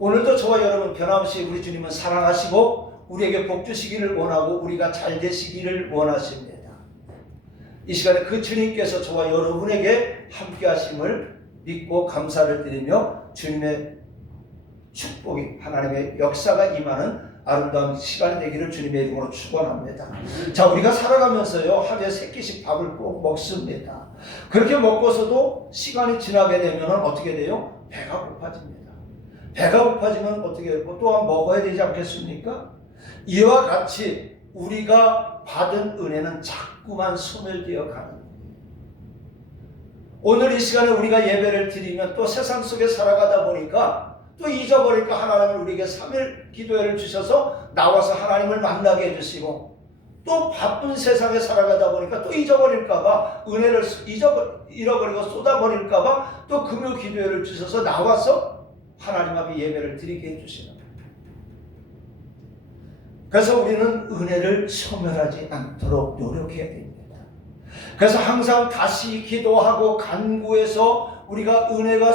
오늘도 저와 여러분 변함없이 우리 주님은 사랑하시고 우리에게 복 주시기를 원하고 우리가 잘 되시기를 원하십니다. 이 시간에 그 주님께서 저와 여러분에게 함께 하심을 믿고 감사를 드리며 주님의 축복이, 하나님의 역사가 임하는 아름다운 시간이 되기를 주님의 이름으로 축원합니다. 자, 우리가 살아가면서요, 하루에 3끼씩 밥을 꼭 먹습니다. 그렇게 먹고서도 시간이 지나게 되면 어떻게 돼요? 배가 고파집니다. 배가 고파지면 어떻게 해요? 또한 먹어야 되지 않겠습니까? 이와 같이 우리가 받은 은혜는 자꾸만 소멸되어 가는 거예요. 오늘 이 시간에 우리가 예배를 드리면 또 세상 속에 살아가다 보니까 또 잊어버릴까 하나님은 우리에게 3일 기도회를 주셔서 나와서 하나님을 만나게 해주시고 또 바쁜 세상에 살아가다 보니까 또 잊어버릴까봐 은혜를 잃어버리고 쏟아버릴까봐 또 금요 기도회를 주셔서 나와서 하나님 앞에 예배를 드리게 해주시는 거예요. 그래서 우리는 은혜를 소멸하지 않도록 노력해야 됩니다. 그래서 항상 다시 기도하고 간구해서 우리가 은혜가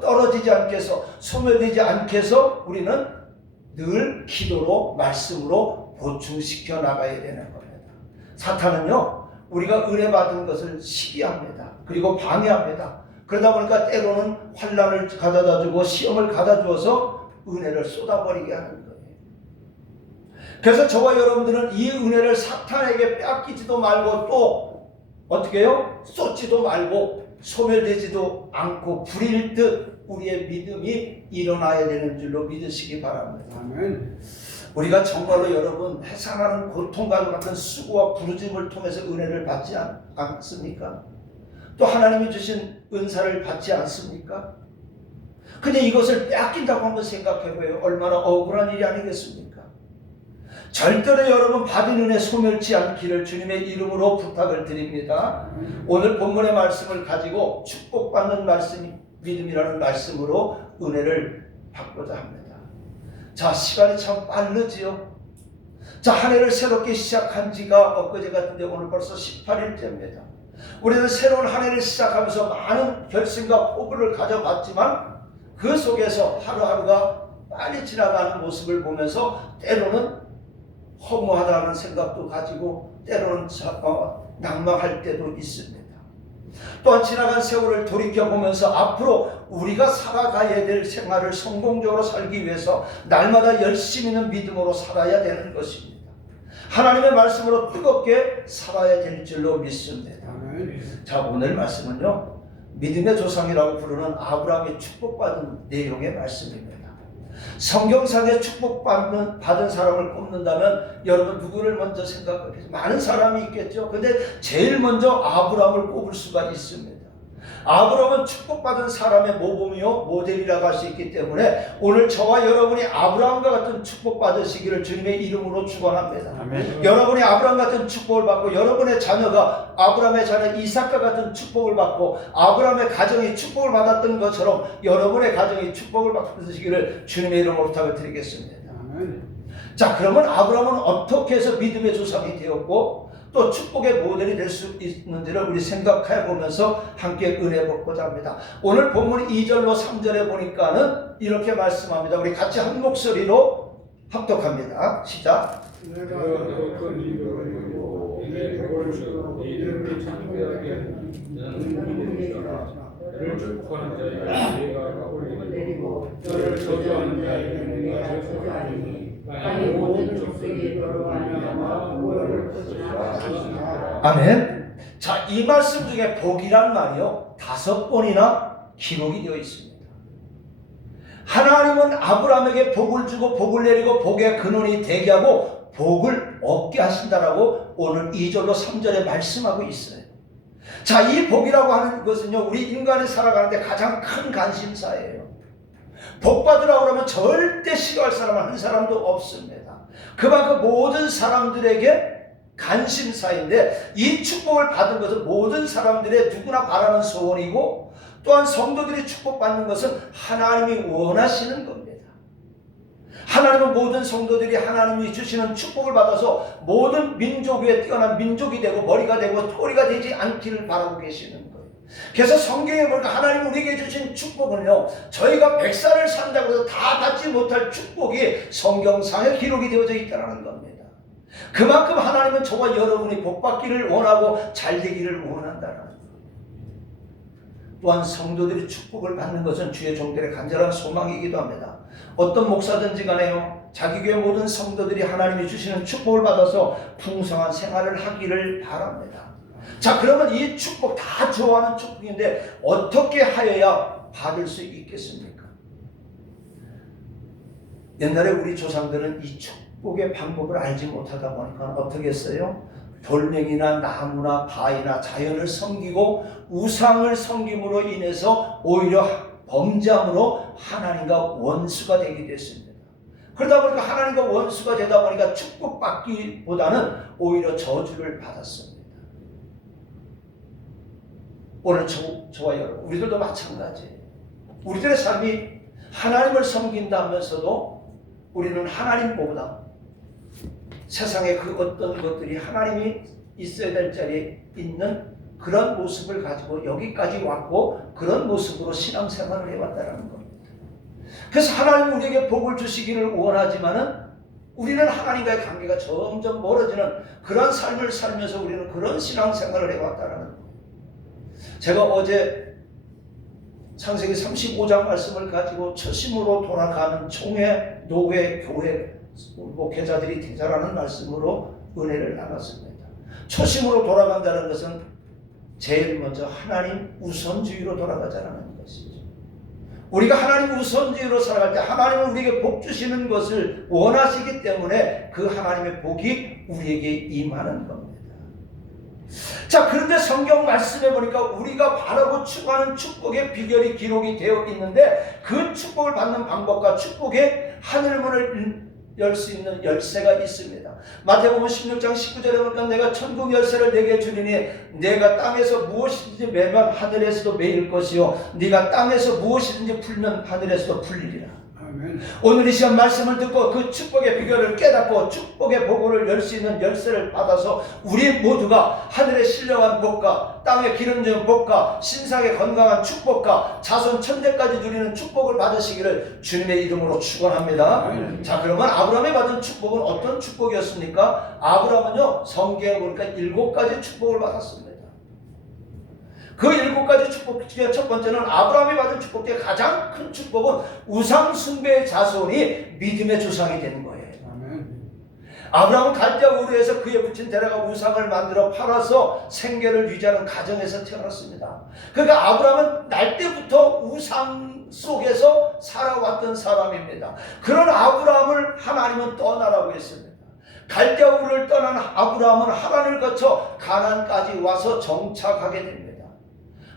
떨어지지 않게 해서 소멸되지 않게 해서 우리는 늘 기도로 말씀으로 보충시켜 나가야 되는 겁니다. 사탄은요, 우리가 은혜 받은 것을 시기합니다. 그리고 방해합니다. 그러다 보니까 때로는 환난을 가져다 주고 시험을 가져다 주어서 은혜를 쏟아버리게 하는 거예요. 그래서 저와 여러분들은 이 은혜를 사탄에게 뺏기지도 말고 또 어떻게 해요? 쏟지도 말고 소멸되지도 않고 불일 듯 우리의 믿음이 일어나야 되는 줄로 믿으시기 바랍니다. 아멘. 우리가 정말로 여러분 해산하는 고통과 같은 수고와 부르짐을 통해서 은혜를 받지 않습니까? 또 하나님이 주신 은사를 받지 않습니까? 근데 이것을 뺏긴다고 한번 생각해봐요. 얼마나 억울한 일이 아니겠습니까? 절대로 여러분 받은 은혜 소멸치 않기를 주님의 이름으로 부탁을 드립니다. 오늘 본문의 말씀을 가지고 축복받는 말씀이 믿음이라는 말씀으로 은혜를 받고자 합니다. 자, 시간이 참 빠르지요. 자, 한 해를 새롭게 시작한 지가 엊그제 같은데 오늘 벌써 18일째입니다. 우리는 새로운 한 해를 시작하면서 많은 결심과 포부를 가져봤지만 그 속에서 하루하루가 빨리 지나가는 모습을 보면서 때로는 허무하다는 생각도 가지고 때로는 낙망할 때도 있습니다. 또한 지나간 세월을 돌이켜보면서 앞으로 우리가 살아가야 될 생활을 성공적으로 살기 위해서 날마다 열심히 있는 믿음으로 살아야 되는 것입니다. 하나님의 말씀으로 뜨겁게 살아야 될 줄로 믿습니다. 자, 오늘 말씀은요, 믿음의 조상이라고 부르는 아브라함이 축복받은 내용의 말씀입니다. 성경상에 축복받은 사람을 꼽는다면 여러분 누구를 먼저 생각하겠어요? 많은 사람이 있겠죠. 근데 제일 먼저 아브라함을 꼽을 수가 있습니다. 아브라함은 축복받은 사람의 모범이요 모델이라고 할 수 있기 때문에 오늘 저와 여러분이 아브라함과 같은 축복 받으시기를 주님의 이름으로 축원합니다. 아멘. 여러분이 아브라함 같은 축복을 받고 여러분의 자녀가 아브라함의 자녀 이삭과 같은 축복을 받고 아브라함의 가정이 축복을 받았던 것처럼 여러분의 가정이 축복을 받으시기를 주님의 이름으로 부탁을 드리겠습니다. 아멘. 자, 그러면 아브라함은 어떻게 해서 믿음의 조상이 되었고 또 축복의 모델이 될 수 있는지를 우리 생각해 보면서 함께 은혜 받고자 합니다. 오늘 본문 2절로 3절에 보니까는 이렇게 말씀합니다. 우리 같이 한 목소리로 합독합니다. 시작. 내가 그 믿음으로 내 복을 주고 이름이 창대하게 너를 축복하는 자에게 내가 복을 내리고 너를 저주하는 자에게 내가 저주하리니 땅의 모든 족속이 너로 말미암아 너를 거스리라. 아멘. 자, 이 말씀 중에 복이란 말이요 5번이나 기록이 되어 있습니다. 하나님은 아브라함에게 복을 주고 복을 내리고 복의 근원이 되게 하고 복을 얻게 하신다라고 오늘 2절로 3절에 말씀하고 있어요. 자, 이 복이라고 하는 것은요 우리 인간이 살아가는데 가장 큰 관심사예요. 복 받으라고 하면 절대 싫어할 사람은 한 사람도 없습니다. 그만큼 모든 사람들에게 관심사인데 이 축복을 받은 것은 모든 사람들의 누구나 바라는 소원이고 또한 성도들이 축복받는 것은 하나님이 원하시는 겁니다. 하나님은 모든 성도들이 하나님이 주시는 축복을 받아서 모든 민족 위에 뛰어난 민족이 되고 머리가 되고 토리가 되지 않기를 바라고 계시는 거예요. 그래서 성경에 보니까 하나님 우리에게 주신 축복은요 저희가 100살을 산다고 살면서 다 받지 못할 축복이 성경상에 기록이 되어져 있다는 겁니다. 그만큼 하나님은 저와 여러분이 복받기를 원하고 잘되기를 원한다는 거예요. 또한 성도들이 축복을 받는 것은 주의 종들의 간절한 소망이기도 합니다. 어떤 목사든지 간에요, 자기 교회 모든 성도들이 하나님이 주시는 축복을 받아서 풍성한 생활을 하기를 바랍니다. 자, 그러면 이 축복 다 좋아하는 축복인데 어떻게 하여야 받을 수 있겠습니까? 옛날에 우리 조상들은 이 축복의 방법을 알지 못하다 보니까 어떻게 했어요? 돌멩이나 나무나 바위나 자연을 섬기고 우상을 섬김으로 인해서 오히려 범죄함으로 하나님과 원수가 되게 됐습니다. 그러다 보니까 하나님과 원수가 되다 보니까 축복받기보다는 오히려 저주를 받았습니다. 오늘 저와 여러분, 우리들도 마찬가지예요. 우리들의 삶이 하나님을 섬긴다면서도 우리는 하나님보다 세상의 그 어떤 것들이 하나님이 있어야 될 자리에 있는 그런 모습을 가지고 여기까지 왔고 그런 모습으로 신앙생활을 해왔다는 겁니다. 그래서 하나님은 우리에게 복을 주시기를 원하지만은 우리는 하나님과의 관계가 점점 멀어지는 그런 삶을 살면서 우리는 그런 신앙생활을 해왔다는 거예요. 제가 어제 창세기 35장 말씀을 가지고 초심으로 돌아가는 총회, 노회, 교회 목회자들이 되자라는 말씀으로 은혜를 나눴습니다. 초심으로 돌아간다는 것은 제일 먼저 하나님 우선주의로 돌아가자라는 것이죠. 우리가 하나님 우선주의로 살아갈 때 하나님은 우리에게 복 주시는 것을 원하시기 때문에 그 하나님의 복이 우리에게 임하는 겁니다. 자, 그런데 성경 말씀에 보니까 우리가 바라고 추구하는 축복의 비결이 기록이 되어 있는데 그 축복을 받는 방법과 축복의 하늘문을 열 수 있는 열쇠가 있습니다. 마태복음 16장 19절에 보니까 내가 천국 열쇠를 내게 주리니 내가 땅에서 무엇이든지 매면 하늘에서도 매일 것이요 네가 땅에서 무엇이든지 풀면 하늘에서도 풀리리라. 아멘. 오늘 이 시간 말씀을 듣고 그 축복의 비결을 깨닫고 축복의 복을 열 수 있는 열쇠를 받아서 우리 모두가 하늘의 신령한 복과 땅의 기름진 복과 신상의 건강한 축복과 자손 천대까지 누리는 축복을 받으시기를 주님의 이름으로 축원합니다. 자, 그러면 아브라함이 받은 축복은 어떤 축복이었습니까? 아브라함은요, 성경에 보니까 7가지 축복을 받았습니다. 그 7가지 축복 중에 첫 번째는 아브라함이 받은 축복 중에 가장 큰 축복은 우상 숭배의 자손이 믿음의 조상이 되는 거예요. 아브라함은 갈대아 우르에서 그의 부친 데라가 우상을 만들어 팔아서 생계를 유지하는 가정에서 태어났습니다. 그러니까 아브라함은 날 때부터 우상 속에서 살아왔던 사람입니다. 그런 아브라함을 하나님은 떠나라고 했습니다. 갈대아 우르를 떠난 아브라함은 하란을 거쳐 가나안까지 와서 정착하게 됩니다.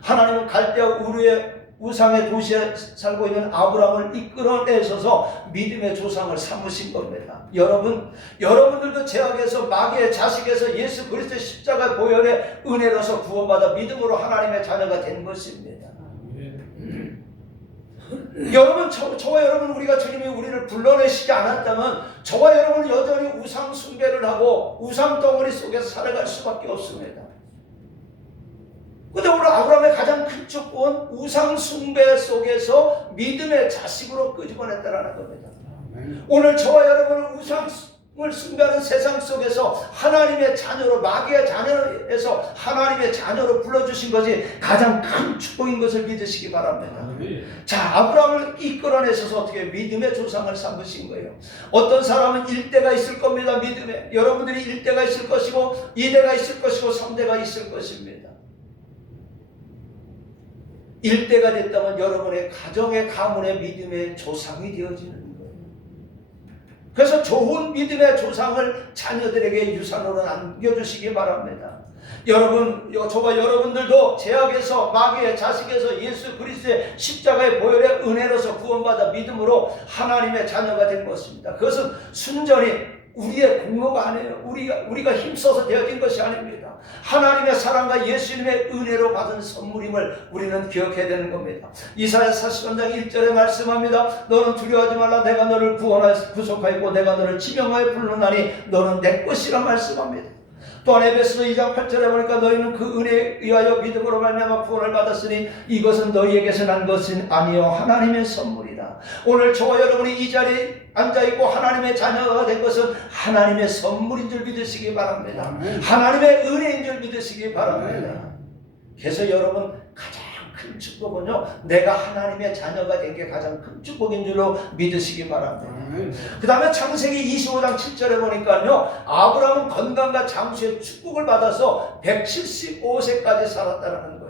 하나님은 갈대아 우르의 우상의 도시에 살고 있는 아브라함을 이끌어내셔서 믿음의 조상을 삼으신 겁니다. 여러분들도 죄악에서 마귀의 자식에서 예수 그리스도의 십자가 보혈의 은혜로서 구원받아 믿음으로 하나님의 자녀가 된 것입니다. 여러분, 저와 여러분, 우리가 주님이 우리를 불러내시지 않았다면 저와 여러분은 여전히 우상 숭배를 하고 우상 덩어리 속에서 살아갈 수밖에 없습니다. 그런데 오늘 아브라함의 가장 큰 축복은 우상 숭배 속에서 믿음의 자식으로 끄집어냈다는 겁니다. 오늘 저와 여러분은 우상을 숭배하는 세상 속에서 하나님의 자녀로, 마귀의 자녀에서 하나님의 자녀로 불러주신 것이 가장 큰 축복인 것을 믿으시기 바랍니다. 자, 아브라함을 이끌어내셔서 어떻게 믿음의 조상을 삼으신 거예요. 어떤 사람은 1대가 있을 겁니다. 믿음에 여러분들이 1대가 있을 것이고 2대가 있을 것이고 3대가 있을 것입니다. 1대가 됐다면 여러분의 가정의 가문의 믿음의 조상이 되어지는 거예요. 그래서 좋은 믿음의 조상을 자녀들에게 유산으로 남겨주시기 바랍니다. 여러분, 저와 여러분들도 죄악에서 마귀의 자식에서 예수 그리스도의 십자가의 보혈의 은혜로서 구원받아 믿음으로 하나님의 자녀가 된 것입니다. 그것은 순전히 우리의 공로가 아니에요. 우리가 힘써서 되어진 것이 아닙니다. 하나님의 사랑과 예수님의 은혜로 받은 선물임을 우리는 기억해야 되는 겁니다. 이사야 43장 1절에 말씀합니다. 너는 두려워하지 말라. 내가 너를 구속하였고 내가 너를 지명하여 부르나니 너는 내 것이라 말씀합니다. 또한 에베소서 2장 8절에 보니까 너희는 그 은혜에 의하여 믿음으로 말미암아 구원을 받았으니 이것은 너희에게서 난 것은 아니요 하나님의 선물이다. 바랍니다. 오늘 저와 여러분이 이 자리에 앉아있고 하나님의 자녀가 된 것은 하나님의 선물인 줄 믿으시기 바랍니다. 하나님의 은혜인 줄 믿으시기 바랍니다. 그래서 여러분 가장 큰 축복은요, 내가 하나님의 자녀가 된 게 가장 큰 축복인 줄로 믿으시기 바랍니다. 그 다음에 창세기 25장 7절에 보니까요, 아브라함은 건강과 장수의 축복을 받아서 175세까지 살았다는 거예요.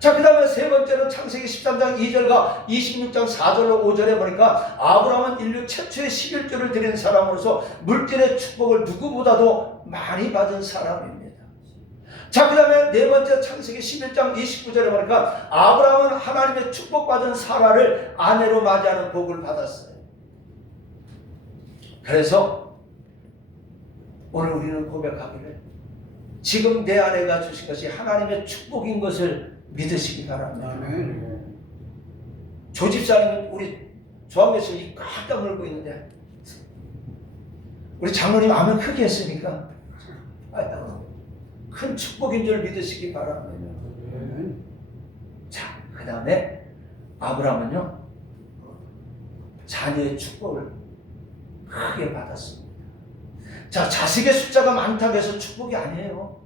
자, 그 다음에 세 번째는 창세기 13장 2절과 26장 4절로 5절에 보니까 아브라함은 인류 최초의 11조를 드린 사람으로서 물질의 축복을 누구보다도 많이 받은 사람입니다. 자, 그 다음에 네 번째 창세기 11장 29절에 보니까 아브라함은 하나님의 축복받은 사라를 아내로 맞이하는 복을 받았어요. 그래서 오늘 우리는 고백하기를 지금 내 아내가 주신 것이 하나님의 축복인 것을 믿으시기 바랍니다. 조집사님은 우리 조합에서 이 꽉 물고 있는데 우리 장로님 아멘 크게 했으니까 큰 축복인 줄 믿으시기 바랍니다. 자, 그 다음에 아브라함은요, 자녀의 축복을 크게 받았습니다. 자, 자식의 숫자가 많다고 해서 축복이 아니에요.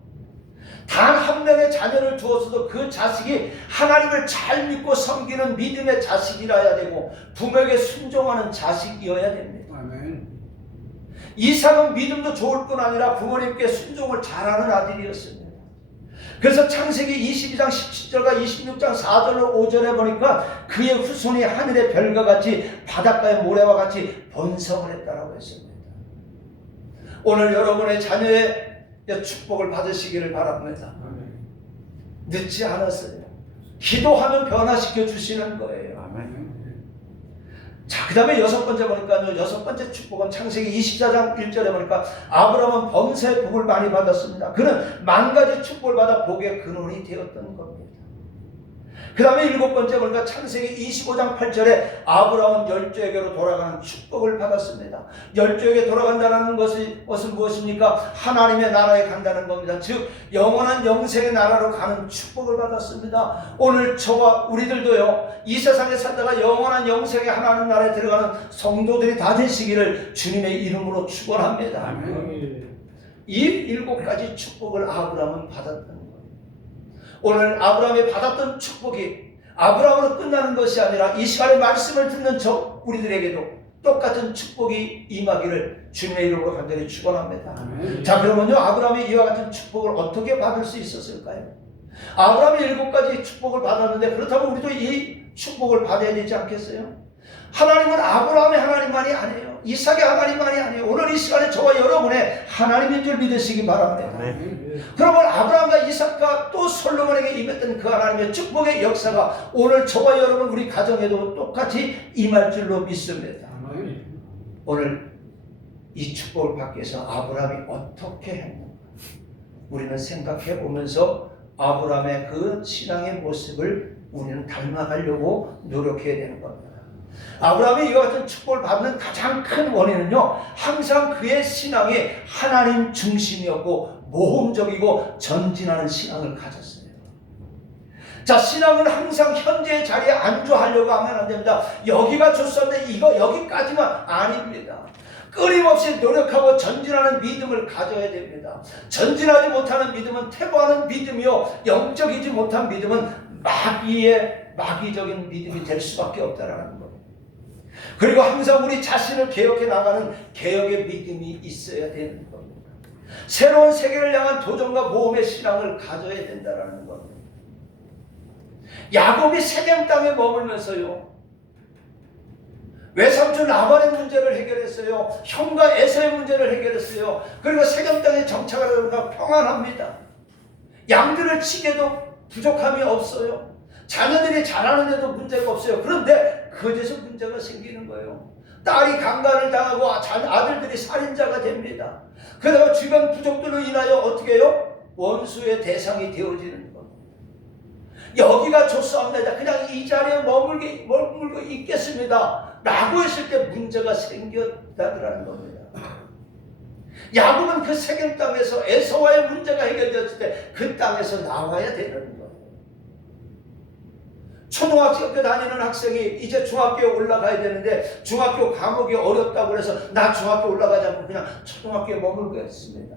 단 한 명의 자녀를 두었어도 그 자식이 하나님을 잘 믿고 섬기는 믿음의 자식이라야 되고 부모에게 순종하는 자식이어야 됩니다. 이삭은 믿음도 좋을 뿐 아니라 부모님께 순종을 잘하는 아들이었습니다. 그래서 창세기 22장 17절과 26장 4절로 5절에 보니까 그의 후손이 하늘의 별과 같이 바닷가의 모래와 같이 번성을 했다라고 했습니다. 오늘 여러분의 자녀의 축복을 받으시기를 바랍니다. 늦지 않았어요. 기도하면 변화시켜 주시는 거예요. 자, 그 다음에 여섯 번째 보니까요, 여섯 번째 축복은 창세기 24장 1절에 보니까 아브라함은 범사의 복을 많이 받았습니다. 그는 만 가지 축복을 받아 복의 근원이 되었던 겁니다. 그 다음에 일곱 번째 보니까 창세기 25장 8절에 아브라함은 열조에게로 돌아가는 축복을 받았습니다. 열조에게 돌아간다는 것은 무엇입니까? 하나님의 나라에 간다는 겁니다. 즉 영원한 영생의 나라로 가는 축복을 받았습니다. 오늘 저와 우리들도요, 이 세상에 살다가 영원한 영생의 하나님 나라에 들어가는 성도들이 다 되시기를 주님의 이름으로 축원합니다. 이 일곱 가지 축복을 아브라함은 받았던 거예요. 오늘 아브라함이 받았던 축복이 아브라함으로 끝나는 것이 아니라 이 시간에 말씀을 듣는 저 우리들에게도 똑같은 축복이 임하기를 주님의 이름으로 간절히 축원합니다. 자, 그러면요, 아브라함이 이와 같은 축복을 어떻게 받을 수 있었을까요? 아브라함이 일곱 가지 축복을 받았는데 그렇다면 우리도 이 축복을 받아야 되지 않겠어요? 하나님은 아브라함의 하나님만이 아니에요. 이삭의 하나님만이 아니에요. 오늘 이 시간에 저와 여러분의 하나님인 줄 믿으시기 바랍니다. 그러면 아브라함과 이삭과 또 솔로몬에게 임했던 그 하나님의 축복의 역사가 오늘 저와 여러분 우리 가정에도 똑같이 임할 줄로 믿습니다. 오늘 이 축복을 받기 위해서 아브라함이 어떻게 했는가 우리는 생각해 보면서 아브라함의 그 신앙의 모습을 우리는 닮아가려고 노력해야 되는 겁니다. 아브라함이 이와 같은 축복을 받는 가장 큰 원인은요, 항상 그의 신앙이 하나님 중심이었고 모험적이고 전진하는 신앙을 가졌어요. 자, 신앙은 항상 현재의 자리에 안주하려고 하면 안 됩니다. 여기가 좋았는데 이거 여기까지만 아닙니다. 끊임없이 노력하고 전진하는 믿음을 가져야 됩니다. 전진하지 못하는 믿음은 퇴보하는 믿음이요, 영적이지 못한 믿음은 마귀적인 믿음이 될 수밖에 없다라는 거예요. 그리고 항상 우리 자신을 개혁해 나가는 개혁의 믿음이 있어야 되는 겁니다. 새로운 세계를 향한 도전과 모험의 신앙을 가져야 된다는 겁니다. 야곱이 세겜 땅에 머물면서요, 외삼촌 라반의 문제를 해결했어요. 형과 에서의 문제를 해결했어요. 그리고 세겜 땅에 정착을 하니까 평안합니다. 양들을 치게도 부족함이 없어요. 자녀들이 자라는데도 문제가 없어요. 그런데 그제서 문제가 생기는 거예요. 딸이 강간을 당하고 아들들이 살인자가 됩니다. 그러다가 주변 부족들로 인하여 어떻게 해요? 원수의 대상이 되어지는 겁니다. 여기가 좋사옵니다. 그냥 이 자리에 머물고 있겠습니다 라고 했을 때 문제가 생겼다더라는 겁니다. 야곱은 그 세겜 땅에서 에서와의 문제가 해결됐을 때 그 땅에서 나와야 되는 거예요. 초등학교 다니는 학생이 이제 중학교에 올라가야 되는데 중학교 과목이 어렵다고 해서 나 중학교 올라가지 않고 그냥 초등학교에 머물겠습니다.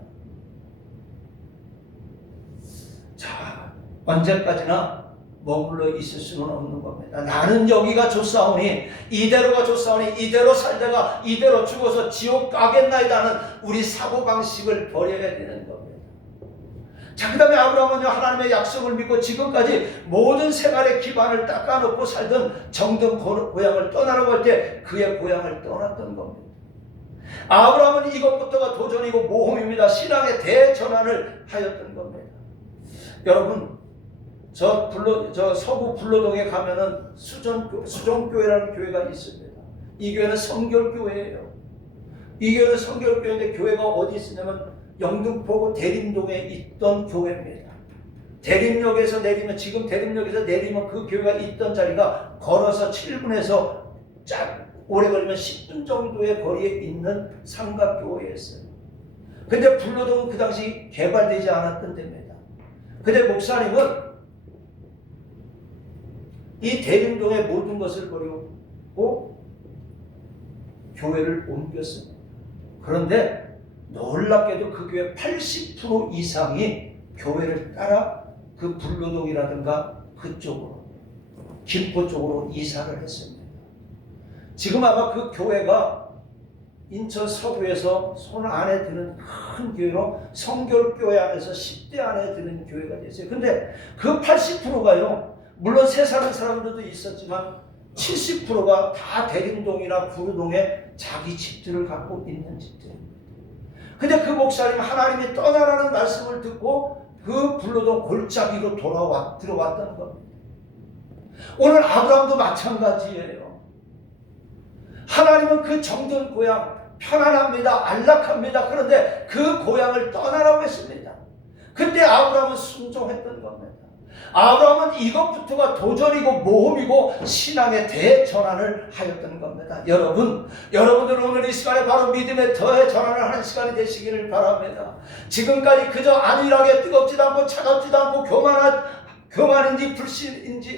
자, 언제까지나 머물러 있을 수는 없는 겁니다. 나는 여기가 좋사오니 이대로가 좋사오니 이대로 살다가 이대로 죽어서 지옥 가겠나이다는 우리 사고방식을 버려야 되는 겁니다. 자, 그 다음에 아브라함은요, 하나님의 약속을 믿고 지금까지 모든 생활의 기반을 닦아놓고 살던 정든 고향을 떠나라고 할 때 그의 고향을 떠났던 겁니다. 아브라함은 이것부터가 도전이고 모험입니다. 신앙의 대전환을 하였던 겁니다. 여러분, 저 서구 불로동에 가면은 수종교회라는 교회가 있습니다. 이 교회는 성결교회예요. 이 교회는 성결교회인데 교회가 어디 있으냐면 영등포구 대림동에 있던 교회입니다. 대림역에서 내리면, 지금 대림역에서 내리면 그 교회가 있던 자리가 걸어서 7분에서 오래 걸리면 10분 정도의 거리에 있는 삼각교회였어요. 근데 불로동은 그 당시 개발되지 않았던 데입니다. 근데 목사님은 이 대림동의 모든 것을 버리고 교회를 옮겼습니다. 그런데 놀랍게도 그 교회 80% 이상이 교회를 따라 그 불로동이라든가 그쪽으로, 김포 쪽으로 이사를 했습니다. 지금 아마 그 교회가 인천 서구에서 손 안에 드는 큰 교회로 성결교회 안에서 10대 안에 드는 교회가 됐어요. 근데 그 80%가요, 물론 새 사는 사람들도 있었지만 70%가 다 대림동이나 구로동에 자기 집들을 갖고 있는 집들입니다. 근데 그 목사님 하나님이 떠나라는 말씀을 듣고 그 불로동 골짜기로 들어왔던 겁니다. 오늘 아브라함도 마찬가지예요. 하나님은 그 정든 고향 편안합니다. 안락합니다. 그런데 그 고향을 떠나라고 했습니다. 그때 아브라함은 순종했던 겁니다. 아브라함은 이것부터가 도전이고 모험이고 신앙의 대전환을 하였던 겁니다. 여러분들은 오늘 이 시간에 바로 믿음의 대전환을 하는 시간이 되시기를 바랍니다. 지금까지 그저 안일하게 뜨겁지도 않고 차갑지도 않고 교만인지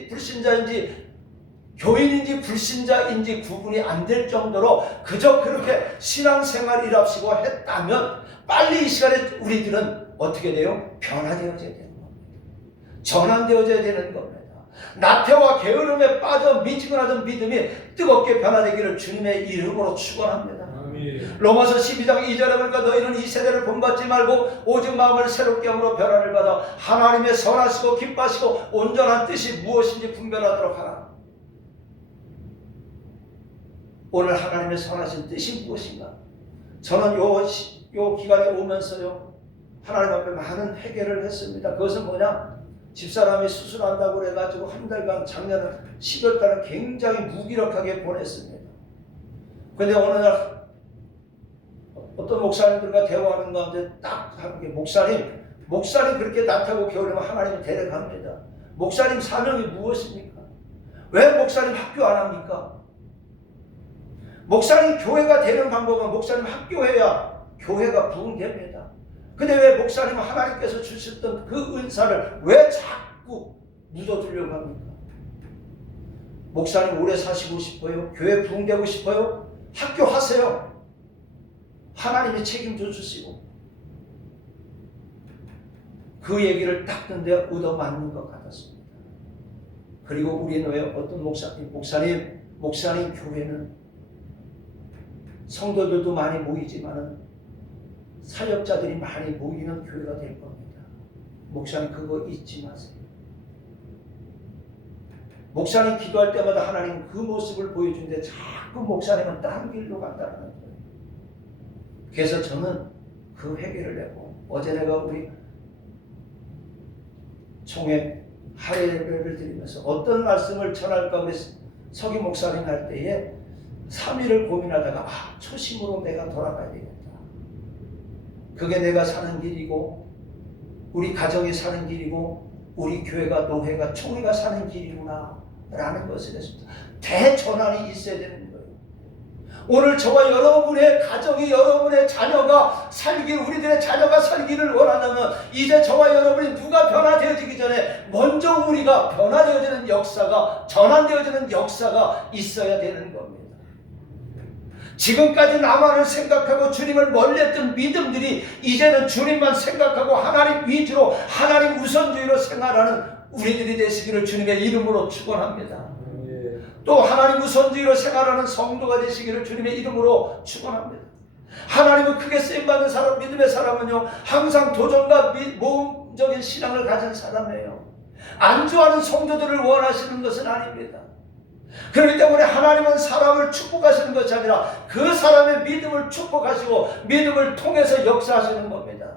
불신자인지 교인인지 불신자인지 구분이 안 될 정도로 그저 그렇게 신앙생활이랍시고 했다면 빨리 이 시간에 우리들은 어떻게 돼요? 변화되어져야 돼요. 전환되어져야 되는 겁니다. 나태와 게으름에 빠져 미치고 나던 믿음이 뜨겁게 변화되기를 주님의 이름으로 축원합니다. 로마서 12장 2절에 보니까 너희는 이 세대를 본받지 말고 오직 마음을 새롭게 함으로 변화를 받아 하나님의 선하시고 기뻐하시고 온전한 뜻이 무엇인지 분별하도록 하라. 오늘 하나님의 선하신 뜻이 무엇인가? 저는 요 기간에 오면서요, 하나님 앞에 많은 회개를 했습니다. 그것은 뭐냐? 집사람이 수술한다고 해가지고 한 달간 작년 10월달에 굉장히 무기력하게 보냈습니다. 근데 어느 날 어떤 목사님들과 대화하는 가운데 딱 하는 게 목사님 그렇게 낮다고 겨울이면 하나님이 데려갑니다. 목사님 사명이 무엇입니까? 왜 목사님 학교 안 합니까? 목사님 교회가 되는 방법은 목사님 학교해야 교회가 부흥됩니다. 근데 왜 목사님은 하나님께서 주셨던 그 은사를 왜 자꾸 묻어두려고 합니까? 목사님 오래 사시고 싶어요? 교회 부흥되고 싶어요? 학교 하세요. 하나님이 책임져 주시고. 그 얘기를 딱 듣는데 얻어맞는 것 같았습니다. 그리고 우리는 왜 어떤 목사님 교회는 성도들도 많이 모이지만은 사역자들이 많이 모이는 교회가 될 겁니다. 목사님 그거 잊지 마세요. 목사님 기도할 때마다 하나님 그 모습을 보여주는데 자꾸 목사님은 다른 길로 간다는 거예요. 그래서 저는 그 회개를 내고 어제 내가 우리 총회 하례 예배를 드리면서 어떤 말씀을 전할까 우리 서기 목사님 할 때에 3일을 고민하다가 초심으로 내가 돌아가야 되겠다. 그게 내가 사는 길이고 우리 가정이 사는 길이고 우리 교회가 노회가 총회가 사는 길이구나 라는 것을 했습니다. 대전환이 있어야 되는 거예요. 오늘 저와 여러분의 가정이, 여러분의 자녀가 우리들의 자녀가 살기를 원한다면 이제 저와 여러분이 누가 변화되어지기 전에 먼저 우리가 변화되어지는 역사가, 전환되어지는 역사가 있어야 되는 겁니다. 지금까지 나만을 생각하고 주님을 멀리했던 믿음들이 이제는 주님만 생각하고 하나님 위주로, 하나님 우선주의로 생활하는 우리들이 되시기를 주님의 이름으로 축원합니다. 또 하나님 우선주의로 생활하는 성도가 되시기를 주님의 이름으로 축원합니다. 하나님은 크게 쓰임받는 사람, 믿음의 사람은요 항상 도전과 모험적인 신앙을 가진 사람이에요. 안주하는 성도들을 원하시는 것은 아닙니다. 그렇기 때문에 하나님은 사람을 축복하시는 것이 아니라 그 사람의 믿음을 축복하시고 믿음을 통해서 역사하시는 겁니다.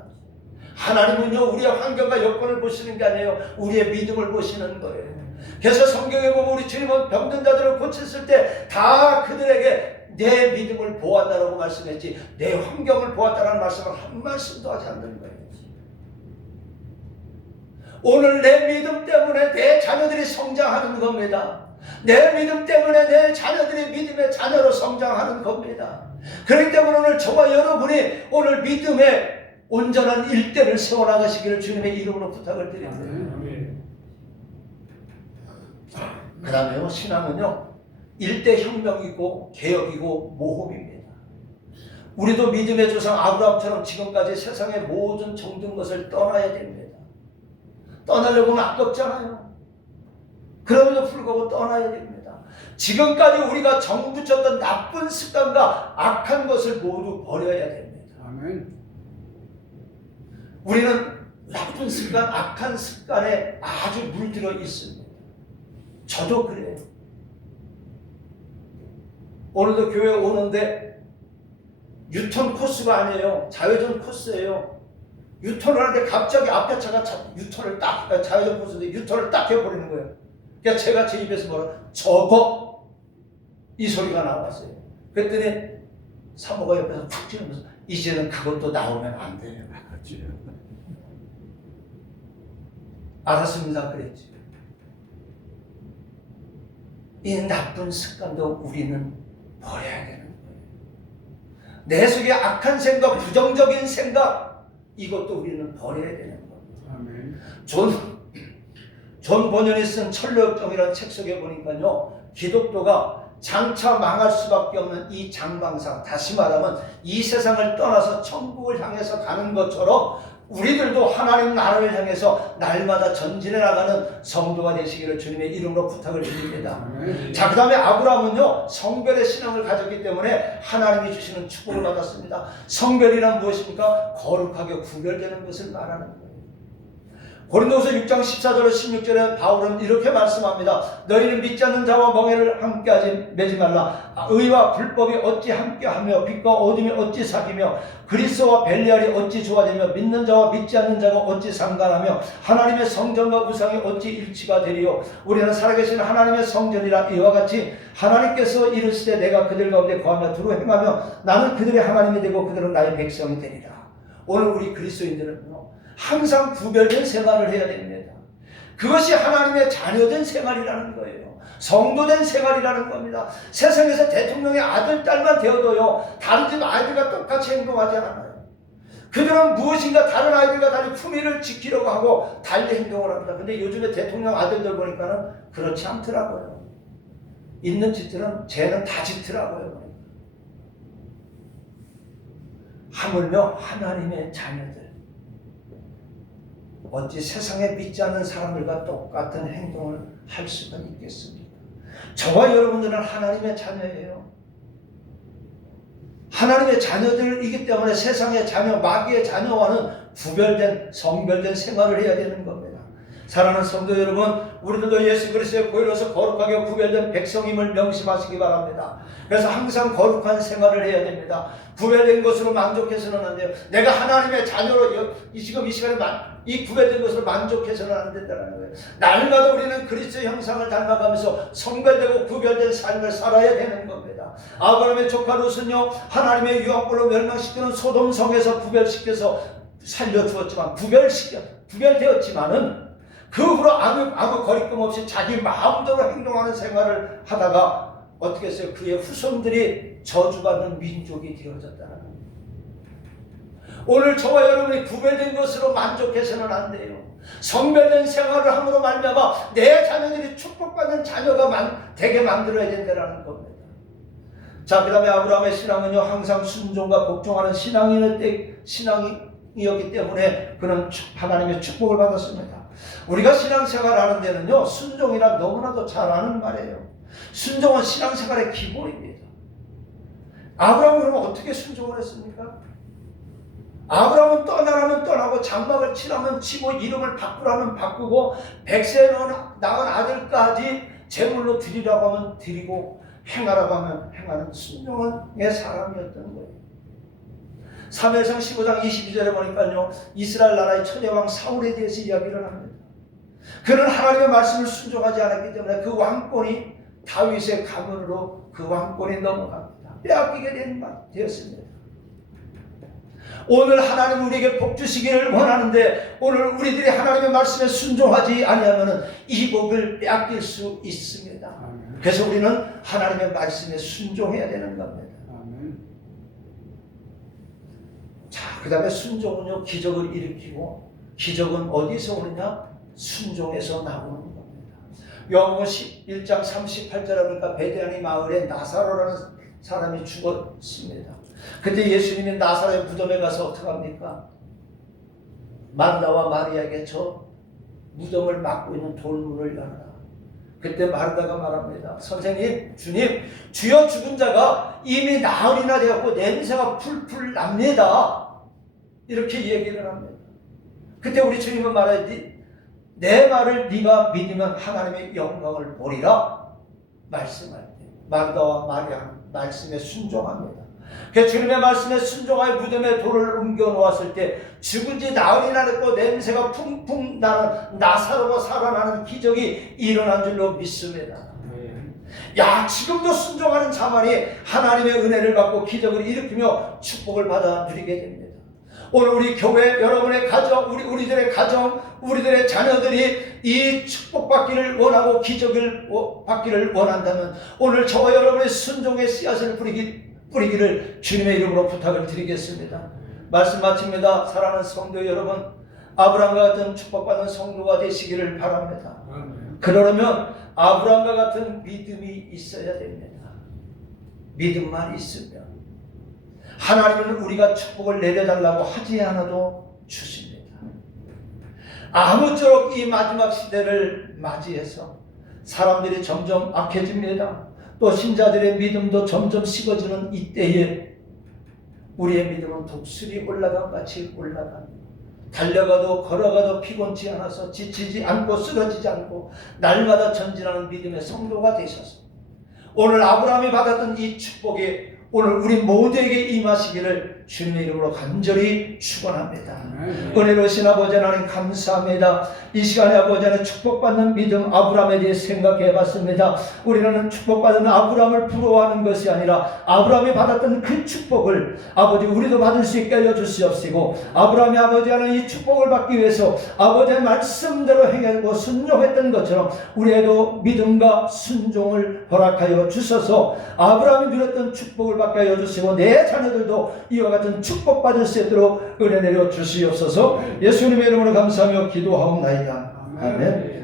하나님은요 우리의 환경과 여건을 보시는 게 아니에요. 우리의 믿음을 보시는 거예요. 그래서 성경에 보면 우리 주님은 병든 자들을 고쳤을 때 다 그들에게 내 믿음을 보았다라고 말씀했지 내 환경을 보았다라는 말씀을 한 말씀도 하지 않는 거예요. 오늘 내 믿음 때문에 내 자녀들이 성장하는 겁니다. 내 믿음 때문에 내 자녀들이 믿음의 자녀로 성장하는 겁니다. 그렇기 때문에 오늘 저와 여러분이 오늘 믿음의 온전한 일대를 세워나가시기를 주님의 이름으로 부탁을 드립니다. 그 다음에요 신앙은요 일대혁명이고 개혁이고 모험입니다. 우리도 믿음의 조상 아브라함처럼 지금까지 세상의 모든 정든 것을 떠나야 됩니다. 떠나려고 하면 아깝잖아요. 그럼에도 불구하고 떠나야 됩니다. 지금까지 우리가 정붙였던 나쁜 습관과 악한 것을 모두 버려야 됩니다. 아멘. 우리는 나쁜 습관, 악한 습관에 아주 물들어 있습니다. 저도 그래요. 오늘도 교회 오는데 유턴 코스가 아니에요. 좌회전 코스예요. 유턴을 하는데 갑자기 앞에 차가 유턴을 딱, 좌회전 코스인데 유턴을 딱 해버리는 거예요. 그러니까 제가 제 입에서 뭐라 저거 이 소리가 나왔어요. 그랬더니 사모가 옆에서 툭 치면서 이제는 그것도 나오면 안 돼요. 알았습니다. 그랬지. 이 나쁜 습관도 우리는 버려야 되는 거예요. 내 속에 악한 생각, 부정적인 생각 이것도 우리는 버려야 되는 겁니다. 아멘. 존 버년이 쓴 천로역정이라는 책 속에 보니까요 기독교가 장차 망할 수밖에 없는 이 장방상, 다시 말하면 이 세상을 떠나서 천국을 향해서 가는 것처럼 우리들도 하나님 나라를 향해서 날마다 전진해 나가는 성도가 되시기를 주님의 이름으로 부탁을 드립니다. 자, 그 다음에 아브라함은요 성별의 신앙을 가졌기 때문에 하나님이 주시는 축복을 받았습니다. 성별이란 무엇입니까? 거룩하게 구별되는 것을 말하는 거예요. 고린도후서 6장 14절로 16절에 바울은 이렇게 말씀합니다. 너희는 믿지 않는 자와 멍에를 함께 매지 말라. 의와 불법이 어찌 함께하며 빛과 어둠이 어찌 사귀며 그리스도와 벨리알이 어찌 조화되며 믿는 자와 믿지 않는 자가 어찌 상관하며 하나님의 성전과 우상이 어찌 일치가 되리요. 우리는 살아계신 하나님의 성전이라. 이와 같이 하나님께서 이르시되 내가 그들 가운데 거하며 두루 행하며 나는 그들의 하나님이 되고 그들은 나의 백성이 되리라. 오늘 우리 그리스도인들은요 항상 구별된 생활을 해야 됩니다. 그것이 하나님의 자녀된 생활이라는 거예요. 성도된 생활이라는 겁니다. 세상에서 대통령의 아들, 딸만 되어도요 다른 집 아이들과 똑같이 행동하지 않아요. 그들은 무엇인가 다른 아이들과 달리 품위를 지키려고 하고 달리 행동을 합니다. 근데 요즘에 대통령 아들들 보니까는 그렇지 않더라고요. 있는 짓들은 쟤는 다 짓더라고요. 하물며 하나님의 자녀들 어찌 세상에 믿지 않는 사람들과 똑같은 행동을 할 수가 있겠습니까? 저와 여러분들은 하나님의 자녀예요. 하나님의 자녀들이기 때문에 세상의 자녀, 마귀의 자녀와는 구별된, 성별된 생활을 해야 되는 겁니다. 사랑하는 성도 여러분, 우리들도 예수 그리스도의 보혈로서 거룩하게 구별된 백성임을 명심하시기 바랍니다. 그래서 항상 거룩한 생활을 해야 됩니다. 구별된 것으로 만족해서는 안 돼요. 내가 하나님의 자녀로 지금 이 시간에 이 구별된 것으로 만족해서는 안 된다는 거예요. 날마다 우리는 그리스도의 형상을 닮아가면서 성별되고 구별된 삶을 살아야 되는 겁니다. 아브라함의 조카 롯은요 하나님의 유황불로 멸망시키는 소돔성에서 구별시켜서 살려주었지만 구별되었지만은 그 후로 아무 거리낌 없이 자기 마음대로 행동하는 생활을 하다가 어떻게 했어요? 그의 후손들이 저주받는 민족이 되어졌다는 겁니다. 오늘 저와 여러분이 구별된 것으로 만족해서는 안 돼요. 성별된 생활을 함으로 말미암아 내 자녀들이 축복받는 자녀가 되게 만들어야 된다는 겁니다. 자, 그 다음에 아브라함의 신앙은요, 항상 순종과 복종하는 신앙이었기 때문에 그는 하나님의 축복을 받았습니다. 우리가 신앙생활 하는 데는요, 순종이란 너무나도 잘 아는 말이에요. 순종은 신앙생활의 기본입니다. 아브라함은 그러면 어떻게 순종을 했습니까? 아브라함은 떠나라면 떠나고 장막을 치라면 치고 이름을 바꾸라면 바꾸고 100세 낳은 아들까지 제물로 드리라고 하면 드리고 행하라고 하면 행하는 순종의 사람이었던 거예요. 사무엘상 15장 22절에 보니까요, 이스라엘 나라의 초대왕 사울에 대해서 이야기를 합니다. 그는 하나님의 말씀을 순종하지 않았기 때문에 그 왕권이 다윗의 가문으로 그 왕권이 넘어갑니다. 빼앗기게 되었습니다. 오늘 하나님 우리에게 복 주시기를 원하는데 오늘 우리들이 하나님의 말씀에 순종하지 아니하면 이 복을 빼앗길 수 있습니다. 아멘. 그래서 우리는 하나님의 말씀에 순종해야 되는 겁니다. 아멘. 자, 그 다음에 순종은요, 기적을 일으키고, 기적은 어디서 오느냐? 순종에서 나오는 겁니다. 요한복음 1장 38절에 보니까 베드아니 마을에 나사로라는 사람이 죽었습니다. 그때 예수님이 나사로의 무덤에 가서 어떻게 합니까? 마르다와 마리아에게 저 무덤을 막고 있는 돌문을 열어라. 그때 마르다가 말합니다. 선생님, 주님, 주여 죽은 자가 이미 나흘이나 되었고 냄새가 풀풀 납니다. 이렇게 얘기를 합니다. 그때 우리 주님은 말하지, 내 말을 네가 믿으면 하나님의 영광을 보리라 말씀할 때 마르다와 마리아는 말씀에 순종합니다. 그 주님의 말씀에 순종하여 무덤에 돌을 옮겨 놓았을 때 죽은 지 나흘이나 됐고 냄새가 풍풍 나는 나사로가 살아나는 기적이 일어난 줄로 믿습니다. 야, 지금도 순종하는 자만이 하나님의 은혜를 받고 기적을 일으키며 축복을 받아 누리게 됩니다. 오늘 우리 교회, 여러분의 가정, 우리들의 가정, 우리들의 자녀들이 이 축복받기를 원하고 기적을 받기를 원한다면 오늘 저와 여러분의 순종의 씨앗을 뿌리기를 주님의 이름으로 부탁을 드리겠습니다. 말씀 마칩니다. 사랑하는 성도 여러분, 아브라함과 같은 축복받는 성도가 되시기를 바랍니다. 그러려면 아브라함과 같은 믿음이 있어야 됩니다. 믿음만 있으면 하나님은 우리가 축복을 내려달라고 하지 않아도 주십니다. 아무쪼록 이 마지막 시대를 맞이해서 사람들이 점점 악해집니다. 또 신자들의 믿음도 점점 식어지는 이때에 우리의 믿음은 독수리 올라간 같이 올라갑니다. 달려가도 걸어가도 피곤치 않아서 지치지 않고 쓰러지지 않고 날마다 전진하는 믿음의 성도가 되셔서 오늘 아브라함이 받았던 이 축복이 오늘 우리 모두에게 임하시기를 주님의 이름으로 간절히 축원합니다. 은혜로우신 아버지 하나님 감사합니다. 이 시간에 아버지 하나님 축복받는 믿음 아브라함에 대해 생각해 봤습니다. 우리는 축복받은 아브라함을 부러워하는 것이 아니라 아브라함이 받았던 그 축복을 아버지 우리도 받을 수 있게 알려주시옵시고 아브라함이 아버지 하나님 이 축복을 받기 위해서 아버지의 말씀대로 행하고 순종했던 것처럼 우리에도 믿음과 순종을 허락하여 주셔서 아브라함이 누렸던 축복을 받게 하여 주시고 내 자녀들도 이와 같은 축복받을 수 있도록 은혜 내려 주시옵소서. 예수님의 이름으로 감사하며 기도하옵나이다. 아멘.